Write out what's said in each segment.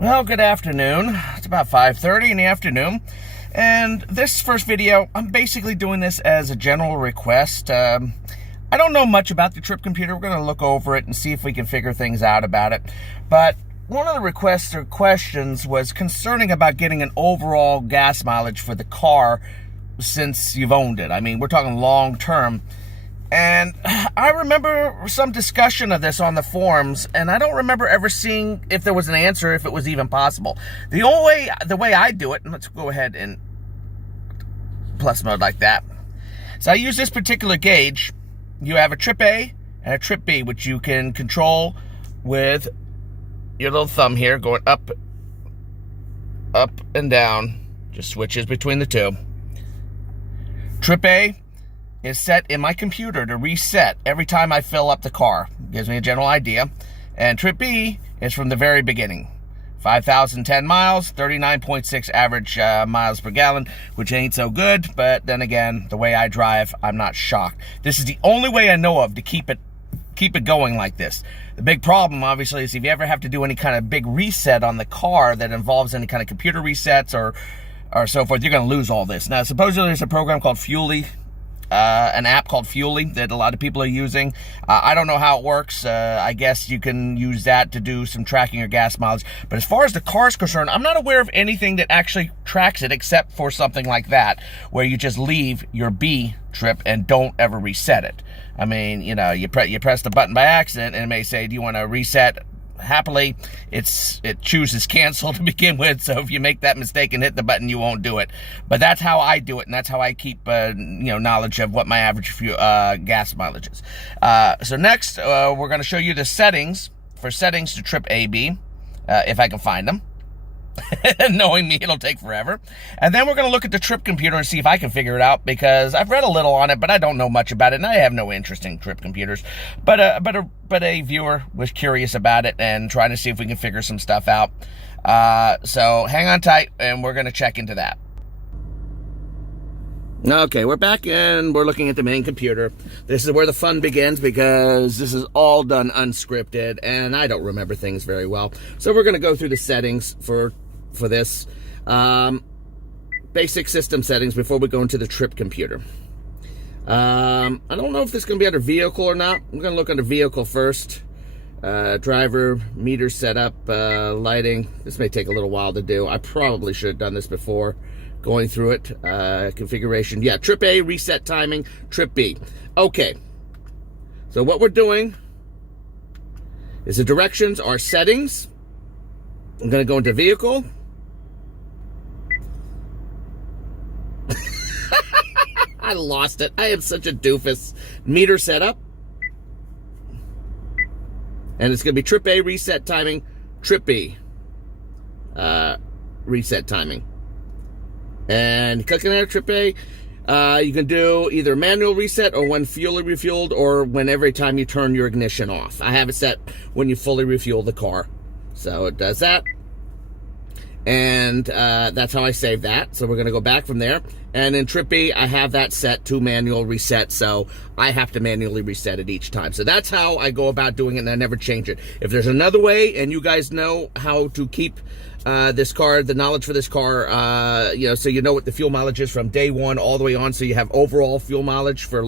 Well, good afternoon. It's about 5:30 in the afternoon. And this first video, I'm basically doing this as a general request. I don't know much about the trip computer. We're going to look over it and see if we can figure things out about it. But one of the requests or questions was concerning about getting an overall gas mileage for the car since you've owned it. I mean, we're talking long term. And I remember some discussion of this on the forums, and I don't remember ever seeing if there was an answer, if it was even possible. The way I do it, and let's go ahead and plus mode like that. So I use this particular gauge. You have a trip A and a trip B, which you can control with your little thumb here, going up and down. Just switches between the two. Trip A is set in my computer to reset every time I fill up the car. Gives me a general idea. And trip B is from the very beginning. 5,010 miles, 39.6 average miles per gallon, which ain't so good, but then again, the way I drive, I'm not shocked. This is the only way I know of to keep it going like this. The big problem, obviously, is if you ever have to do any kind of big reset on the car that involves any kind of computer resets or so forth, you're going to lose all this. Now, supposedly there's a program called Fuelly, an app called Fuelly that a lot of people are using. I don't know how it works. I guess you can use that to do some tracking your gas mileage. But as far as the car is concerned, I'm not aware of anything that actually tracks it except for something like that, where you just leave your B trip and don't ever reset it. I mean, you know, you press the button by accident and it may say, do you want to reset? Happily, it chooses cancel to begin with, so if you make that mistake and hit the button, you won't do it. But that's how I do it, and that's how I keep knowledge of what my average gas mileage is. So next, we're going to show you the settings to trip AB, if I can find them. Knowing me, it'll take forever. And then we're going to look at the trip computer and see if I can figure it out, because I've read a little on it, but I don't know much about it, and I have no interest in trip computers. But a viewer was curious about it and trying to see if we can figure some stuff out. So hang on tight, and we're going to check into that. Okay, we're back and we're looking at the main computer. This is where the fun begins, because this is all done unscripted and I don't remember things very well. So we're going to go through the settings for this. Basic system settings before we go into the trip computer. I don't know if this is going to be under vehicle or not. I'm going to look under vehicle first. Driver, meter setup, lighting. This may take a little while to do. I probably should have done this before going through it. Configuration. Yeah, trip A, reset timing. Trip B. Okay. So what we're doing is the directions are settings. I'm going to go into vehicle. I lost it. I am such a doofus. Meter setup. And it's going to be trip A, reset timing. Trip B, reset timing. And clicking at trip A, you can do either manual reset or when fully refueled, or when every time you turn your ignition off. I have it set when you fully refuel the car. So it does that. And that's how I save that. So we're going to go back from there. And in trip B, I have that set to manual reset. So I have to manually reset it each time. So that's how I go about doing it, and I never change it. If there's another way and you guys know how to keep this car, the knowledge for this car, so you know what the fuel mileage is from day one all the way on, so you have overall fuel mileage for a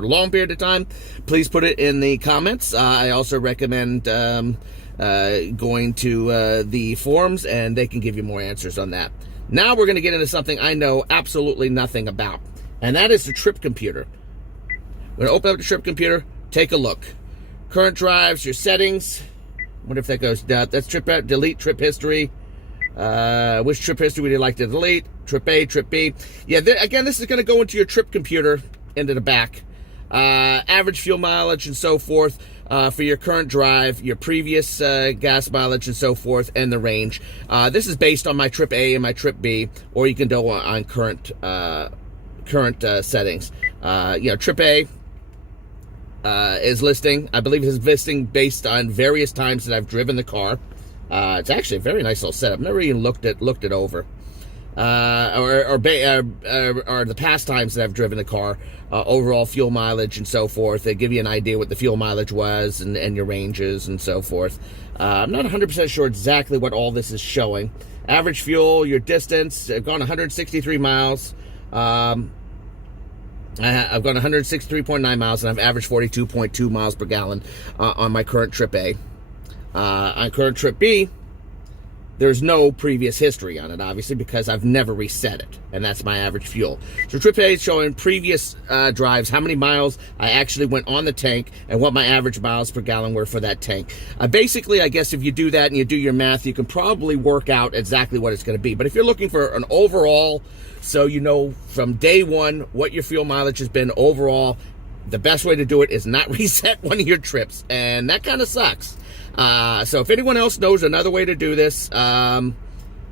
long period of time, please put it in the comments. I also recommend going to the forums, and they can give you more answers on that. Now we're going to get into something I know absolutely nothing about, and that is the trip computer. We're going to open up the trip computer, take a look. Current drives, your settings. What if that goes down? That's trip out, delete trip history. Which trip history would you like to delete? Trip A, trip B. Yeah, again, this is going to go into your trip computer, into the back. Average fuel mileage and so forth for your current drive, your previous gas mileage and so forth, and the range. This is based on my trip A and my trip B, or you can go on current settings. Trip A is listing. I believe it's listing based on various times that I've driven the car. It's actually a very nice little setup. Never even looked it over. or the past times that I've driven the car, overall fuel mileage and so forth. They give you an idea what the fuel mileage was and your ranges and so forth. I'm not 100% sure exactly what all this is showing. Average fuel, your distance, I've gone 163 miles. I've gone 163.9 miles, and I've averaged 42.2 miles per gallon on my current trip A. On current trip B, there's no previous history on it, obviously, because I've never reset it, and that's my average fuel. So trip A is showing previous drives, how many miles I actually went on the tank, and what my average miles per gallon were for that tank. Basically, I guess if you do that and you do your math, you can probably work out exactly what it's going to be. But if you're looking for an overall, so you know from day one what your fuel mileage has been overall, the best way to do it is not reset one of your trips, and that kind of sucks. So if anyone else knows another way to do this,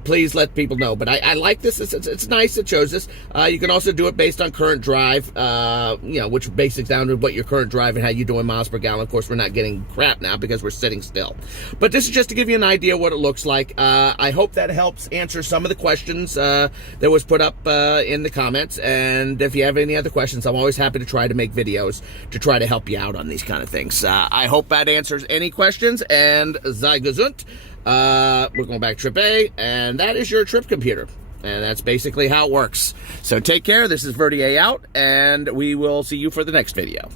please let people know. But I like this. It's nice. It shows this. You can also do it based on current drive, which basically down to what your current drive and how you're doing miles per gallon. Of course, we're not getting crap now because we're sitting still. But this is just to give you an idea what it looks like. I hope that helps answer some of the questions that was put up in the comments. And if you have any other questions, I'm always happy to try to make videos to try to help you out on these kind of things. I hope that answers any questions. And sei gesund. We're going back to trip A, and that is your trip computer. And that's basically how it works. So take care. This is Verdier out, and we will see you for the next video.